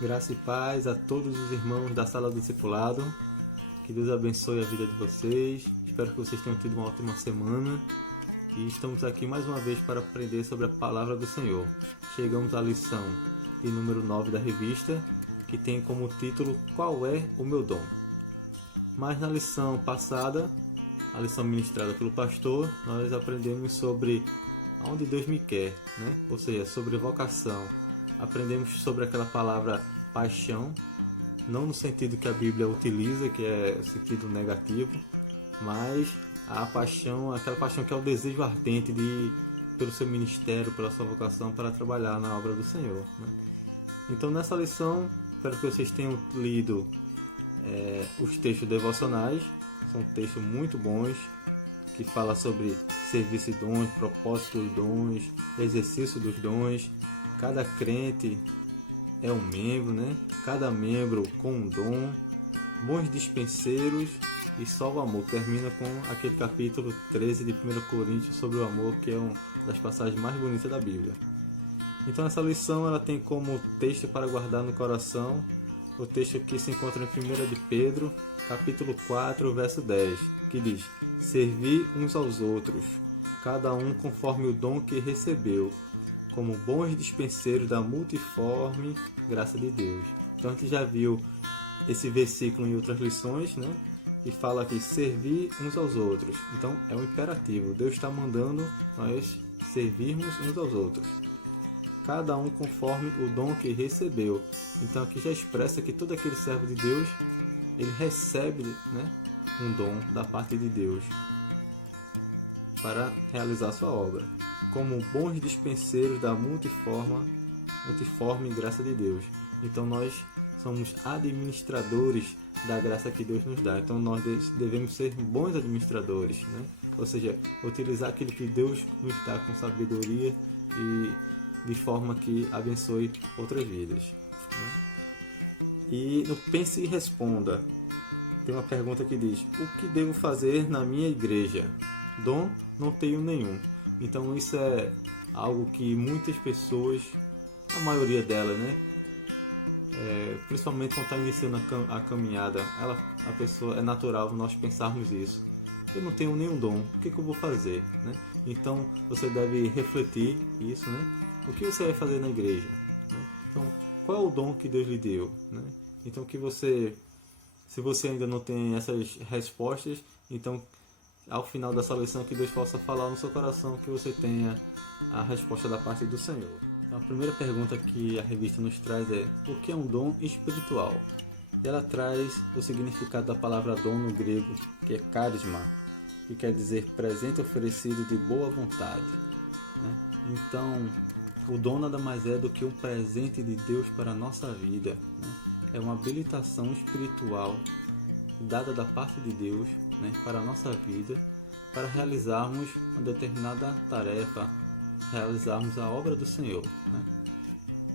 Graça e paz a todos os irmãos da Sala do Discipulado. Que Deus abençoe a vida de vocês. Espero que vocês tenham tido uma ótima semana. E estamos aqui mais uma vez para aprender sobre a Palavra do Senhor. Chegamos à lição de número 9 da revista, que tem como título Qual é o meu dom? Mas na lição passada, a lição ministrada pelo pastor, nós aprendemos sobre aonde Deus me quer, né? Ou seja, sobre vocação. Aprendemos sobre aquela palavra paixão, não no sentido que a Bíblia utiliza, que é o sentido negativo, mas a paixão, aquela paixão que é o desejo ardente pelo seu ministério, pela sua vocação para trabalhar na obra do Senhor, né? Então nessa lição, espero que vocês tenham lido os textos devocionais. São textos muito bons, que fala sobre serviço e dons, propósito dos dons, exercício dos dons. Cada crente é um membro, né? Cada membro com um dom, bons dispenseiros e só o amor. Termina com aquele capítulo 13 de 1 Coríntios sobre o amor, que é uma das passagens mais bonitas da Bíblia. Então essa lição ela tem como texto para guardar no coração o texto que se encontra em 1 de Pedro, capítulo 4, verso 10, que diz: Servi uns aos outros, cada um conforme o dom que recebeu, como bons dispenseiros da multiforme graça de Deus. Então a gente já viu esse versículo em outras lições, né? E fala aqui, servir uns aos outros. Então é um imperativo, Deus está mandando nós servirmos uns aos outros. Cada um conforme o dom que recebeu. Então aqui já expressa que todo aquele servo de Deus, ele recebe, né, um dom da parte de Deus para realizar sua obra, como bons dispenseiros da multiforme graça de Deus. Então nós somos administradores da graça que Deus nos dá. Então nós devemos ser bons administradores, né? Ou seja, utilizar aquilo que Deus nos dá com sabedoria e de forma que abençoe outras vidas, né? E no Pense e Responda, tem uma pergunta que diz: o que devo fazer na minha igreja? Dom não tenho nenhum. Então isso é algo que muitas pessoas, a maioria delas, né, principalmente quando está iniciando a caminhada, a pessoa, é natural nós pensarmos isso. Eu não tenho nenhum dom, o que eu vou fazer, né? Então você deve refletir isso, né? O que você vai fazer na igreja, né? Então, qual é o dom que Deus lhe deu, né? Então se você ainda não tem essas respostas, então ao final dessa lição que Deus possa falar no seu coração, que você tenha a resposta da parte do Senhor. Então, a primeira pergunta que a revista nos traz é: o que é um dom espiritual? E ela traz o significado da palavra dom no grego, que é carisma, que quer dizer presente oferecido de boa vontade, né? Então, o dom nada mais é do que um presente de Deus para a nossa vida, né? É uma habilitação espiritual dada da parte de Deus, né, para a nossa vida, para realizarmos uma determinada tarefa, realizarmos a obra do Senhor, né?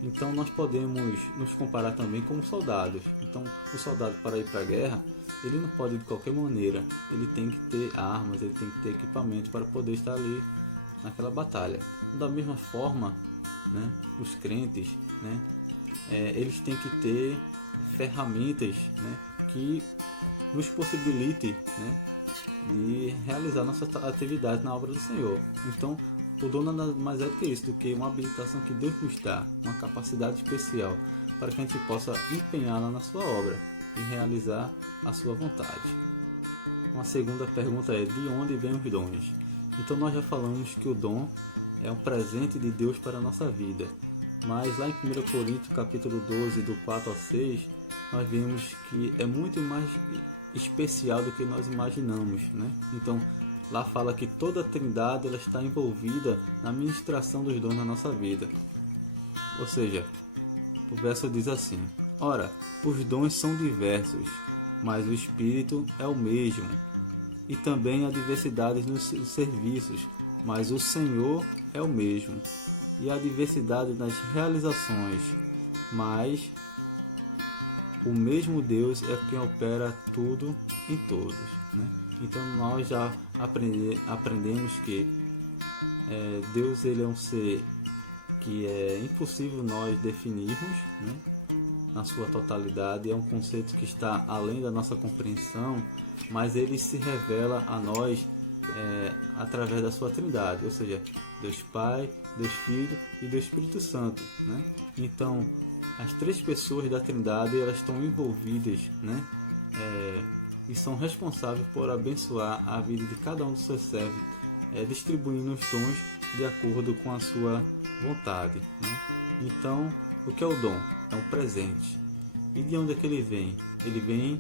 Então nós podemos nos comparar também com soldados. Então o soldado, para ir para a guerra, ele não pode ir de qualquer maneira, ele tem que ter armas, ele tem que ter equipamento para poder estar ali naquela batalha. Da mesma forma, né, os crentes, né, eles têm que ter ferramentas, né, que nos possibilite, né, de realizar nossa atividade na obra do Senhor. Então, o dom nada mais é do que isso, do que uma habilitação que Deus nos dá, uma capacidade especial para que a gente possa empenhá-la na sua obra e realizar a sua vontade. Uma segunda pergunta é: de onde vêm os dons? Então, nós já falamos que o dom é um presente de Deus para a nossa vida, mas lá em 1 Coríntios capítulo 12, do 4 ao 6, nós vemos que é muito mais especial do que nós imaginamos, né? Então, lá fala que toda a Trindade ela está envolvida na ministração dos dons na nossa vida. Ou seja, o verso diz assim: ora, os dons são diversos, mas o Espírito é o mesmo. E também há diversidades nos serviços, mas o Senhor é o mesmo. E há diversidade nas realizações, mas o mesmo Deus é quem opera tudo em todos, né? Então nós já aprendemos que Deus ele é um ser que é impossível nós definirmos, né, na sua totalidade, é um conceito que está além da nossa compreensão, mas ele se revela a nós através da sua Trindade, ou seja, Deus Pai, Deus Filho e Deus Espírito Santo, né? Então, as três pessoas da Trindade, elas estão envolvidas, né? E são responsáveis por abençoar a vida de cada um dos seus servos, distribuindo os dons de acordo com a sua vontade, né? Então, o que é o dom? É um presente. E de onde é que ele vem? Ele vem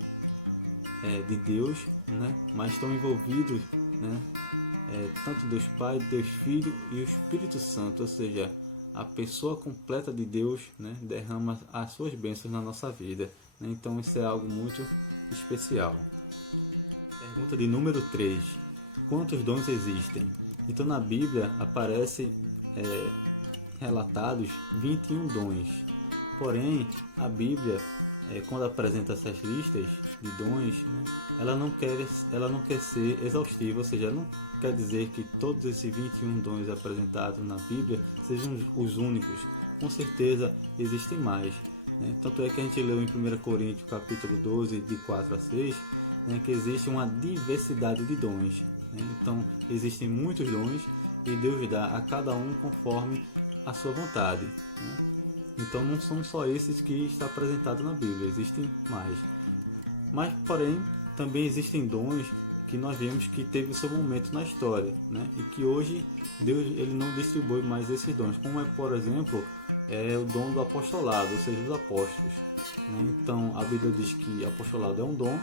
de Deus, né? Mas estão envolvidos, né? Tanto Deus Pai, Deus Filho e o Espírito Santo, ou seja, a pessoa completa de Deus, né? Derrama as suas bênçãos na nossa vida, né? Então isso é algo muito especial. Pergunta de número 3. Quantos dons existem? Então na Bíblia aparecem relatados 21 dons. Porém, a Bíblia, quando apresenta essas listas de dons, né, ela não quer ser exaustiva, ou seja, não quer dizer que todos esses 21 dons apresentados na Bíblia sejam os únicos. Com certeza existem mais, né? Tanto é que a gente leu em 1 Coríntios capítulo 12, de 4 a 6, né, que existe uma diversidade de dons, né? Então existem muitos dons e Deus dá a cada um conforme a sua vontade, né? Então não são só esses que está apresentado na Bíblia, existem mais. Mas porém também existem dons que nós vemos que teve o seu momento na história, né? E que hoje Deus ele não distribui mais esses dons, como por exemplo o dom do apostolado, ou seja, os apóstolos, né? Então a Bíblia diz que apostolado é um dom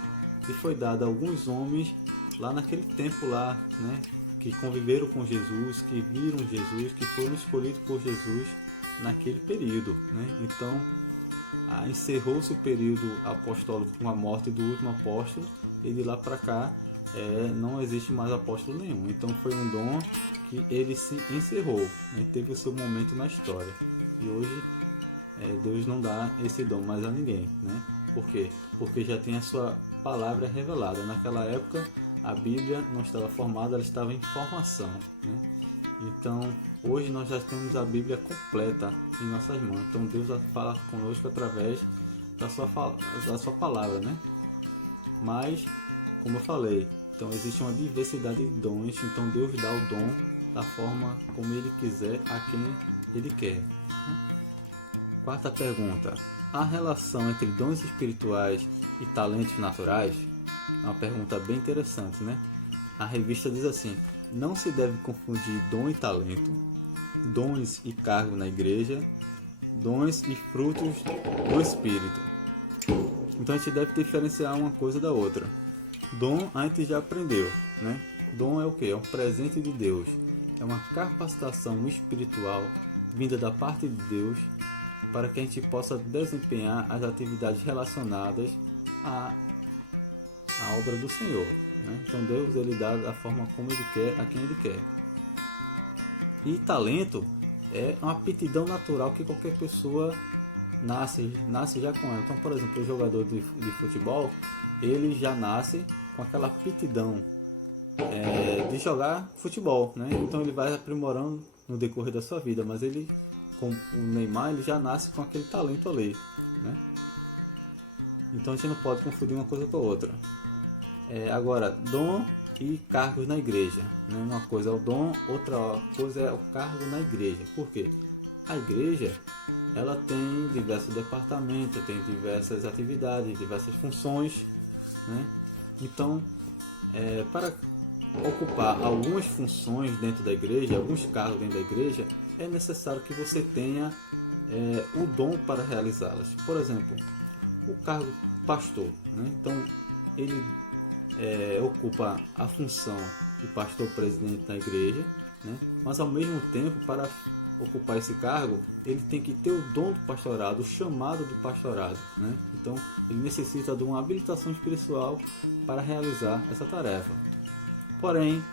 e foi dado a alguns homens lá naquele tempo lá, né? Que conviveram com Jesus, que viram Jesus, que foram escolhidos por Jesus naquele período, né? Então encerrou-se o período apostólico com a morte do último apóstolo e de lá para cá não existe mais apóstolo nenhum. Então foi um dom que ele se encerrou, né? Teve o seu momento na história e hoje Deus não dá esse dom mais a ninguém, né? Por quê? Porque já tem a sua palavra revelada. Naquela época a Bíblia não estava formada, ela estava em formação, né? Então, hoje nós já temos a Bíblia completa em nossas mãos. Então, Deus fala conosco através da sua palavra, né? Mas, como eu falei, então existe uma diversidade de dons. Então, Deus dá o dom da forma como Ele quiser, a quem Ele quer, né? Quarta pergunta. A relação entre dons espirituais e talentos naturais? É uma pergunta bem interessante, né? A revista diz assim: não se deve confundir dom e talento, dons e cargo na igreja, dons e frutos do Espírito. Então a gente deve diferenciar uma coisa da outra. Dom a gente já aprendeu, né? Dom é o que? É um presente de Deus. É uma capacitação espiritual vinda da parte de Deus para que a gente possa desempenhar as atividades relacionadas à obra do Senhor, né? Então Deus ele dá da forma como Ele quer, a quem Ele quer. E talento é uma aptidão natural que qualquer pessoa nasce já com ela. Então, por exemplo, o jogador de futebol, ele já nasce com aquela aptidão de jogar futebol, né? Então ele vai aprimorando no decorrer da sua vida, mas ele, com o Neymar, ele já nasce com aquele talento ali, né? Então a gente não pode confundir uma coisa com a outra. Agora, dom e cargos na igreja, né? Uma coisa é o dom, outra coisa é o cargo na igreja. Por quê? A igreja ela tem diversos departamentos, tem diversas atividades, diversas funções, né? Então, para ocupar algumas funções dentro da igreja, alguns cargos dentro da igreja, é necessário que você tenha o dom para realizá-las. Por exemplo, o cargo pastor, né? Então, ele ocupa a função de pastor presidente da igreja, né? Mas ao mesmo tempo, para ocupar esse cargo, ele tem que ter o dom do pastorado, o chamado do pastorado, né? Então ele necessita de uma habilitação espiritual para realizar essa tarefa. Porém,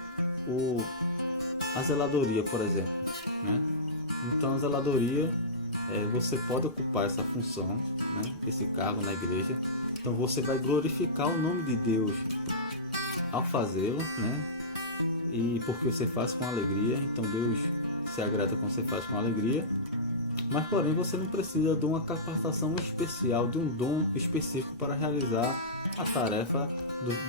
a zeladoria, por exemplo, né? Então a zeladoria, você pode ocupar essa função, né? Esse cargo na igreja. Então você vai glorificar o nome de Deus ao fazê-lo, né? E porque você faz com alegria, então Deus se agrada quando você faz com alegria. Mas porém você não precisa de uma capacitação especial, de um dom específico para realizar a tarefa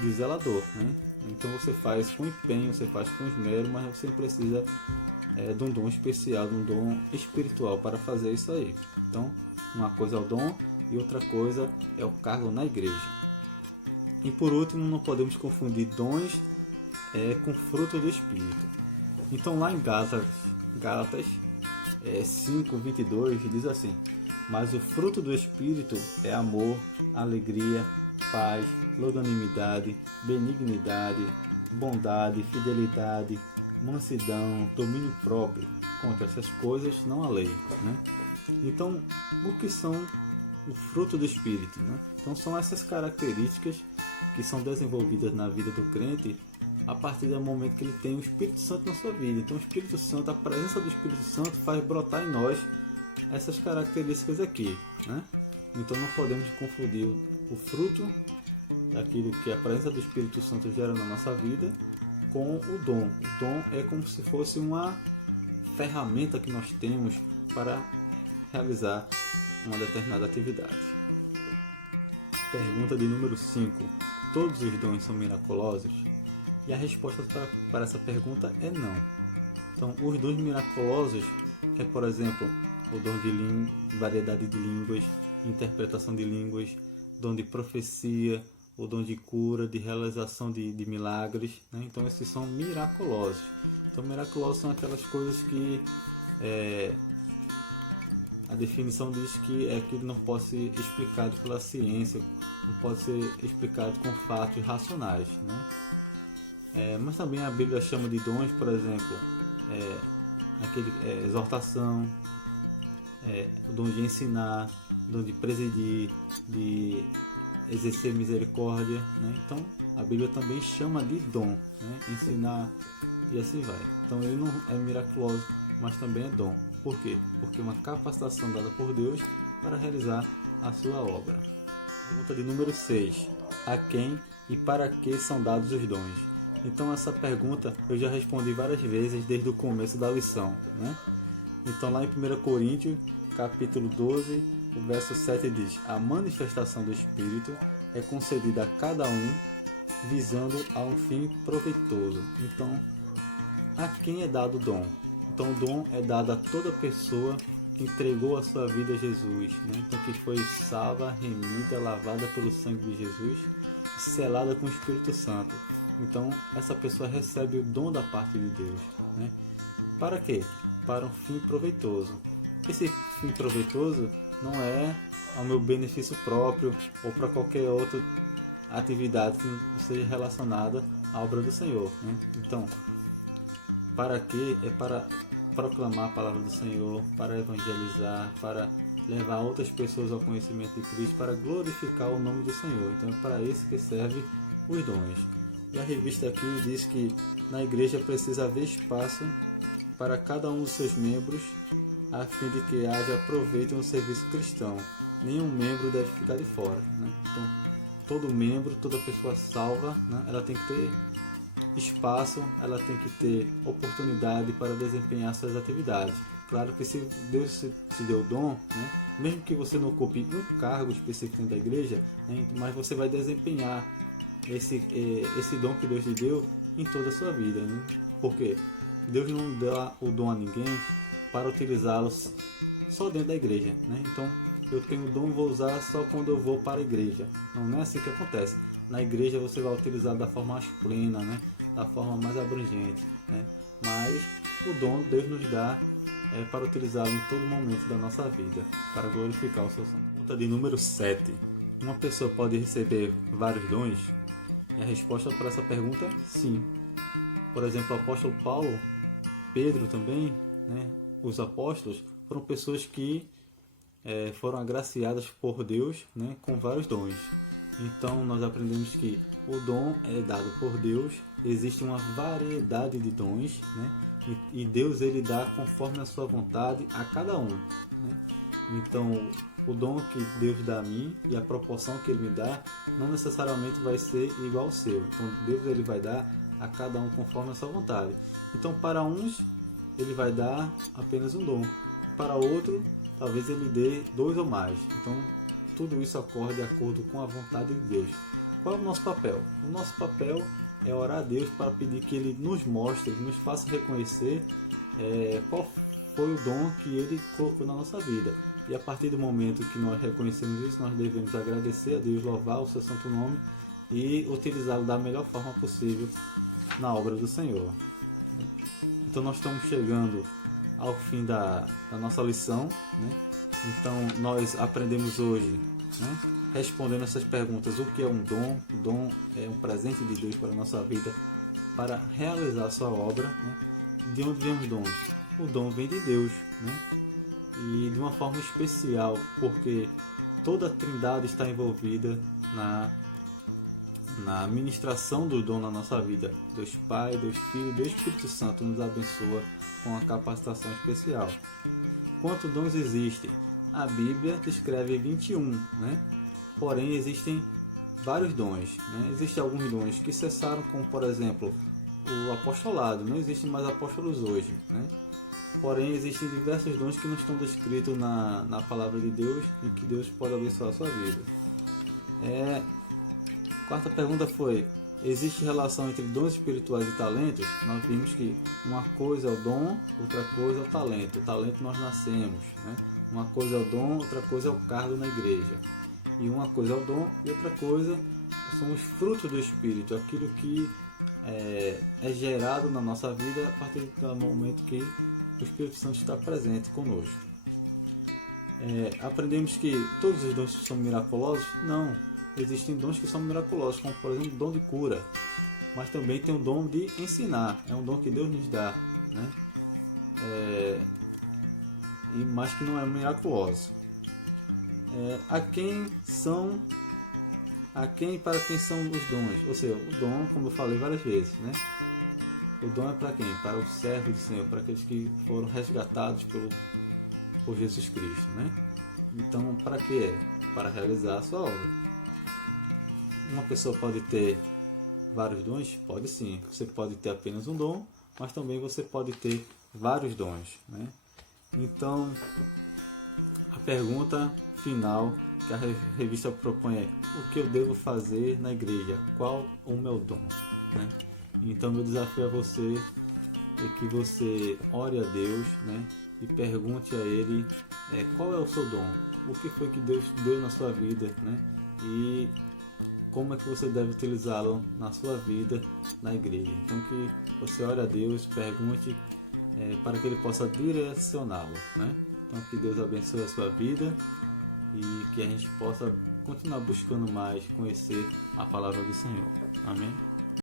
de zelador, né? Então você faz com empenho, você faz com esmero, mas você precisa de um dom especial, de um dom espiritual para fazer isso aí. Então, uma coisa é o dom e outra coisa é o cargo na igreja. E por último, não podemos confundir dons com fruto do Espírito. Então lá em Gálatas 5:22 diz assim: mas o fruto do Espírito é amor, alegria, paz, longanimidade, benignidade, bondade, fidelidade, mansidão, domínio próprio. Contra essas coisas não há lei, né? Então, o que são o fruto do Espírito, né? Então são essas características que são desenvolvidas na vida do crente a partir do momento que ele tem o Espírito Santo na sua vida. Então o Espírito Santo, a presença do Espírito Santo faz brotar em nós essas características aqui, né? Então não podemos confundir o fruto daquilo que a presença do Espírito Santo gera na nossa vida com o dom. O dom é como se fosse uma ferramenta que nós temos para realizar uma determinada atividade. Pergunta de número 5. Todos os dons são miraculosos? E a resposta para essa pergunta é não. Então, os dons miraculosos é, por exemplo, o dom de variedade de línguas, interpretação de línguas, dom de profecia, o dom de cura, de realização de milagres, né? Então, esses são miraculosos. Então, miraculosos são aquelas coisas que a definição diz que é aquilo que não pode ser explicado pela ciência, não pode ser explicado com fatos racionais, né? Mas também a Bíblia chama de dons, por exemplo, exortação, o dom de ensinar, o dom de presidir, de exercer misericórdia, né? Então a Bíblia também chama de dom, né? Ensinar e assim vai. Então ele não é miraculoso, mas também é dom. Por quê? Porque é uma capacitação dada por Deus para realizar a sua obra. Pergunta de número 6. A quem e para que são dados os dons? Então essa pergunta eu já respondi várias vezes desde o começo da lição, né? Então lá em 1 Coríntios, capítulo 12, o verso 7 diz: a manifestação do Espírito é concedida a cada um visando a um fim proveitoso. Então, a quem é dado o dom? Então o dom é dado a toda pessoa que entregou a sua vida a Jesus, né? Então que foi salva, remida, lavada pelo sangue de Jesus e selada com o Espírito Santo. Então essa pessoa recebe o dom da parte de Deus, né? Para quê? Para um fim proveitoso. Esse fim proveitoso não é ao meu benefício próprio ou para qualquer outra atividade que seja relacionada à obra do Senhor, né? Então, para quê? É para proclamar a palavra do Senhor, para evangelizar, para levar outras pessoas ao conhecimento de Cristo, para glorificar o nome do Senhor. Então é para isso que serve os dons. E a revista aqui diz que na igreja precisa haver espaço para cada um dos seus membros, a fim de que haja proveito no serviço cristão. Nenhum membro deve ficar de fora, né? Então, todo membro, toda pessoa salva, né? Ela tem que ter espaço, ela tem que ter oportunidade para desempenhar suas atividades. Claro que se Deus te deu o dom, né? Mesmo que você não ocupe um cargo específico dentro da igreja, né? Mas você vai desempenhar esse dom que Deus te deu em toda a sua vida, né? Porque Deus não dá o dom a ninguém para utilizá-los só dentro da igreja, né? Então, eu tenho o dom e vou usar só quando eu vou para a igreja. Não é assim que acontece. Na igreja você vai utilizar da forma mais plena, né? Da forma mais abrangente, né? Mas o dom Deus nos dá para utilizá-lo em todo momento da nossa vida, para glorificar o seu santo. Pergunta de número 7. Uma pessoa pode receber vários dons? E a resposta para essa pergunta é sim. Por exemplo, o apóstolo Paulo, Pedro também, né? Os apóstolos foram pessoas que foram agraciadas por Deus, né? Com vários dons. Então nós aprendemos que o dom é dado por Deus, existe uma variedade de dons, né? E Deus ele dá conforme a sua vontade a cada um, né? Então o dom que Deus dá a mim e a proporção que Ele me dá não necessariamente vai ser igual ao seu. Então Deus ele vai dar a cada um conforme a sua vontade. Então para uns Ele vai dar apenas um dom, para outro, talvez ele dê 2 ou mais. Então, tudo isso ocorre de acordo com a vontade de Deus. Qual é o nosso papel? O nosso papel é orar a Deus para pedir que Ele nos mostre, nos faça reconhecer qual foi o dom que Ele colocou na nossa vida. E a partir do momento que nós reconhecemos isso, nós devemos agradecer a Deus, louvar o seu santo nome e utilizá-lo da melhor forma possível na obra do Senhor. Então nós estamos chegando ao fim da nossa lição, né? Então nós aprendemos hoje, né, respondendo essas perguntas: o que é um dom? O dom é um presente de Deus para a nossa vida, para realizar a sua obra, né? De onde vem os dons? O dom vem de Deus, né? E de uma forma especial, porque toda a Trindade está envolvida na ministração do dom na nossa vida. Deus Pai, Deus Filho, Deus Espírito Santo nos abençoa com a capacitação especial. Quantos dons existem? A Bíblia descreve 21, né? Porém existem vários dons, né? Existem alguns dons que cessaram, como por exemplo o apostolado. Não existem mais apóstolos hoje, né? Porém existem diversos dons que não estão descritos na palavra de Deus e que Deus pode abençoar a sua vida. Quarta pergunta foi: existe relação entre dons espirituais e talentos? Nós vimos que uma coisa é o dom, outra coisa é o talento. O talento nós nascemos, né? Uma coisa é o dom, outra coisa é o cargo na igreja. E uma coisa é o dom e outra coisa são os frutos do Espírito, aquilo que é gerado na nossa vida a partir do momento que o Espírito Santo está presente conosco. Aprendemos que todos os dons são miraculosos? Não. Existem dons que são miraculosos, como por exemplo o dom de cura. Mas também tem o dom de ensinar. É um dom que Deus nos dá, né? Mas que não é miraculoso. Para quem são os dons? Ou seja, o dom, como eu falei várias vezes, né? O dom é para quem? Para os servos do Senhor, para aqueles que foram resgatados por Jesus Cristo, né? Então, para que é? Para realizar a sua obra. Uma pessoa pode ter vários dons? Pode sim. Você pode ter apenas um dom, mas também você pode ter vários dons, né? Então, a pergunta final que a revista propõe é: o que eu devo fazer na igreja? Qual o meu dom, né? Então, meu desafio a você é que você ore a Deus, né? E pergunte a Ele qual é o seu dom, o que foi que Deus deu na sua vida, né? E como é que você deve utilizá-lo na sua vida na igreja. Então, que você ore a Deus, pergunte para que Ele possa direcioná-lo, né? Então, que Deus abençoe a sua vida e que a gente possa continuar buscando mais conhecer a palavra do Senhor. Amém?